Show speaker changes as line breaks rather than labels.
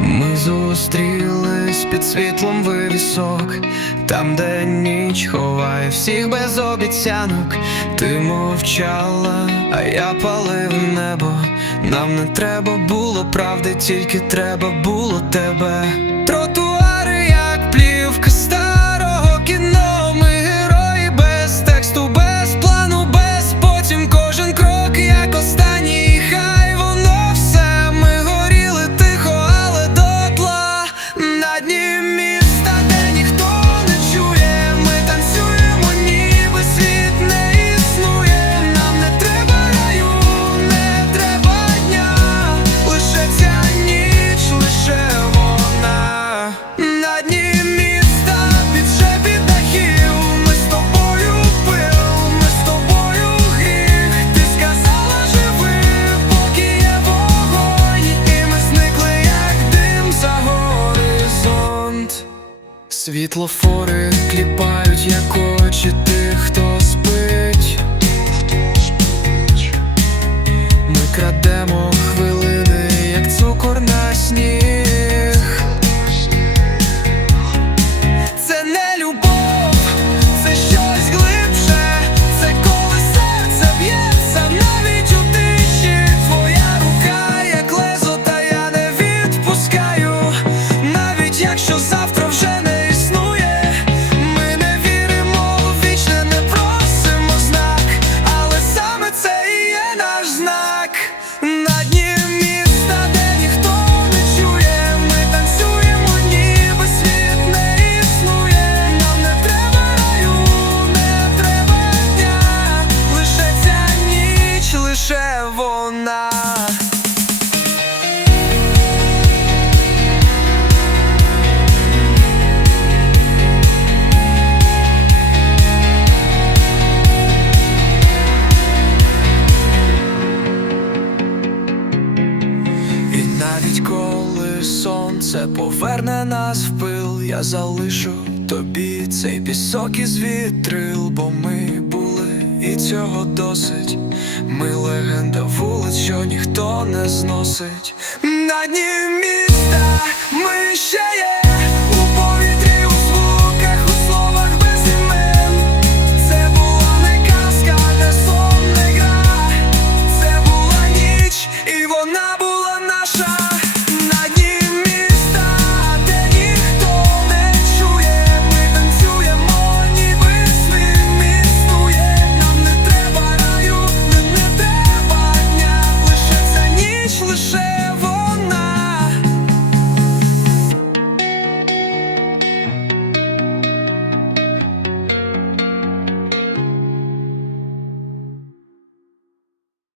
Ми зустрілись під світлом вивісок, там, де ніч ховає всіх без обіцянок. Ти мовчала, а я палив небо. Нам не треба було правди, тільки треба було тебе. Світлофори кліпають, як очі тих, хто. Це поверне нас в пил, я залишу тобі цей пісок із вітрил, бо ми були, і цього досить. Ми легенда вулиць, що ніхто не зносить. На дні міста ми ще є.